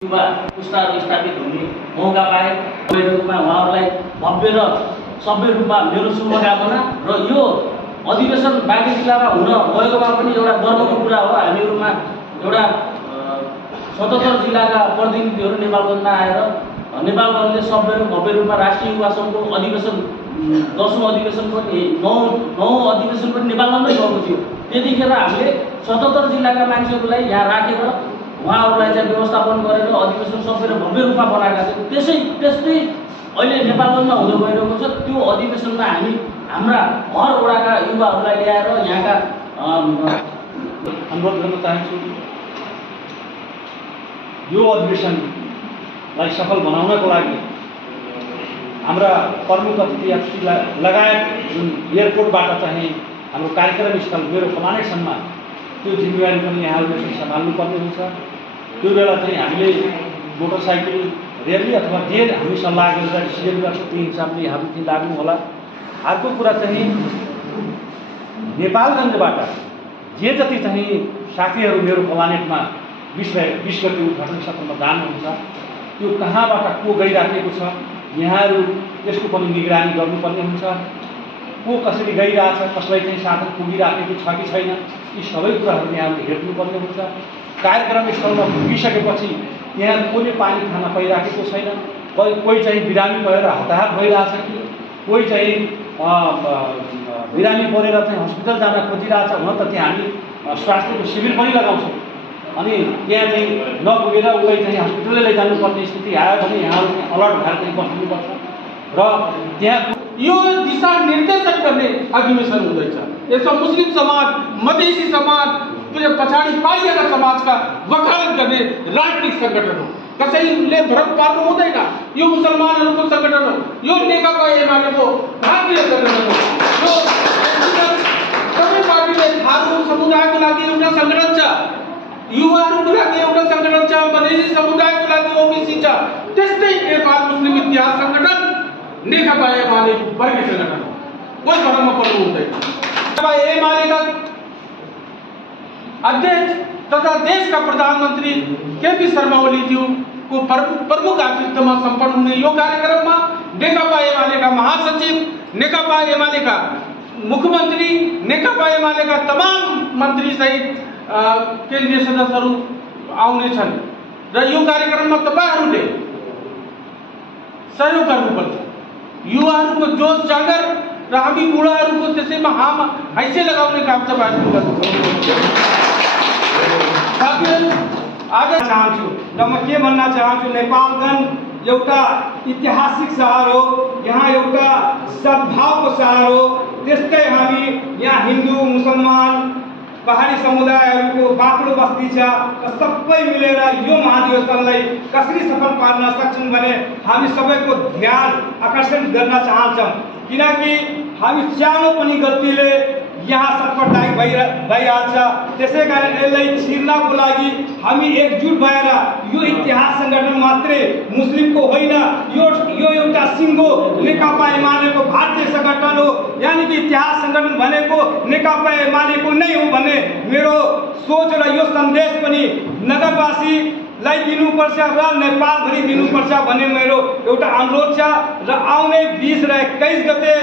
युवा पुस्ताहरू स्थापित हुने मौका पाए। रूपमा उहाँहरूलाई भव्य र सभ्य रूपमा मेरो शुभकामना र यो अधिवेशन बाँकी जिल्लामा हुन गएकोमा पनि एउटा गर्वको कुरा हो। हामीहरूमा एउटा 77 जिल्लाका प्रतिनिधिहरू नेपालगञ्जमा आएर नेपालगञ्जले सभ्य र भव्य रूपमा राष्ट्रिय युवा सङ्घको अधिवेशन 10औं अधिवेशन पनि 9औं अधिवेशन पनि नेपालगञ्जमै गएको थियो। त्यतिखेर हामीले 77 जिल्लाका मान्छेहरूलाई यहाँ राखेर उहाँहरूलाई चाहिँ व्यवस्थापन गरेर अधिवेशन सभ्य र भव्य रूपमा बनाएका थियौँ। त्यस्तै अहिले नेपालगञ्जमा हुँदै गइरहेको छ। त्यो अधिवेशनमा हामी हाम्रा हर वडाका युवाहरूलाई ल्याएर यहाँका अनुरोध गर्न चाहन्छु, यो अधिवेशनलाई सफल बनाउनको लागि हाम्रा प्रमुख अतिथि लगायत जुन एयरपोर्टबाट चाहिँ हाम्रो कार्यक्रम स्थल मेरो कमानेसम्म त्यो जिम्मेवारी पनि यहाँहरूले सम्हाल्नु पर्ने हुन्छ। त्यो बेला चाहिँ हामीले मोटरसाइकल र्याली अथवा जे हामी सल्लाह गरेर डिसिजन गर्छौँ त्यो हिसाबले यहाँहरू लाग्नु होला। अर्को कुरा चाहिँ नेपालगञ्जबाट जे जति चाहिँ साथीहरू मेरो प्लानेटमा 20 गते उद्घाटन सत्रमा जानुहुन्छ, त्यो कहाँबाट को गइराखेको छ यहाँहरू त्यसको पनि निगरानी गर्नुपर्ने हुन्छ। को कसरी गइरहेछ, कसलाई चाहिँ साधन पुगिराखेको छ कि छैन, यी सबै कुराहरू यहाँहरूले हेर्नुपर्ने हुन्छ। कार्यक्रम स्थलमा पुगिसकेपछि यहाँ कसले पानी खान पाइराखेको छैन, कोही चाहिँ बिरामी भएर हताहत भइरहेछ कि कोही चाहिँ बिरामी परेर चाहिँ हस्पिटल जान खोजिरहेछ। हुन त त्यहाँ हामी स्वास्थ्यको शिविर पनि लगाउँछौँ, अनि त्यहाँ चाहिँ नपुगेर उसलाई चाहिँ हस्पिटलै लैजानुपर्ने स्थिति आयो भने यहाँहरू अलर्ट भएर चाहिँ बस्नुपर्छ र त्यहाँ यो दिशा निर्देशन गर्ने अधिवेशन हुँदैछ। यसमा मुस्लिम समाज, मधेसी समाज, पछाडि पाइएका समाजका वकालत गर्ने राजनीतिक सङ्गठन हो। कसैले भरम पार्नु हुँदैन। यो मुसलमानहरूको सङ्गठन हो, यो नेकपा एमालेको भारतीय सङ्गठन हो। यो सबै पार्टीले थारू समुदायको लागि एउटा सङ्गठन छ, युवाहरूको लागि एउटा सङ्गठन छ, मधेसी समुदायको लागि ओबीसी छ। त्यस्तै नेपाल मुस्लिम इतिहास सङ्गठन नेकपा एमाले वर्गीय सङ्गठन हो, कोही भरममा पर्नु हुँदैन। नेकपा एमालेका अध्यक्ष तथा देश का प्रधानमंत्री केपी शर्मा ओलीज्यू को प्रमुख आतिथ्यमा सम्पन्न हुने यो कार्यक्रममा नेकपा एमालेका महासचिव, नेकपा एमालेका मुख्यमन्त्री, नेकपा एमालेका तमाम मन्त्री सहित केन्द्रीय सदस्यहरू आउने छन् र यो कार्यक्रममा तपाईहरूले सहयोग गर्नुपर्छ। युवाहरूको जोस जागर र हामी बुढाहरूको त्यसैमा हैसे लगाउने काम तपाईहरूले गर्नुपर्छ। आज चाहन्छु र म के भन्न चाहन्छु, नेपालगञ्ज एउटा ऐतिहासिक सहर हो, यहाँ एउटा सद्भावको सहर हो। त्यस्तै हामी यहाँ हिन्दू, मुसलमान, पहाडी समुदायहरूको बाक्लो बस्ती छ र सबै मिलेर यो महाधिवेशनलाई कसरी सफल पार्न सक्छौँ भने हामी सबैको ध्यान आकर्षण गर्न चाहन्छौँ। किनकि हामी सानो पनि गल्तीले यहाँ सटपटाई भइहाल्छ। त्यसै कारण यसलाई छिर्नको लागि हामी एकजुट भएर यो इतिहास सङ्गठन मात्रै मुस्लिमको होइन, यो एउटा सिङ्गो नेकपा एमालेको भारतीय सङ्गठन हो। यानि कि इतिहास सङ्गठन भनेको नेकपा एमालेको नै हो भन्ने मेरो सोच र यो सन्देश पनि नगरवासीलाई दिनुपर्छ र नेपालभरि दिनुपर्छ भन्ने मेरो एउटा अनुरोध छ। र आउने 20 र 21 गते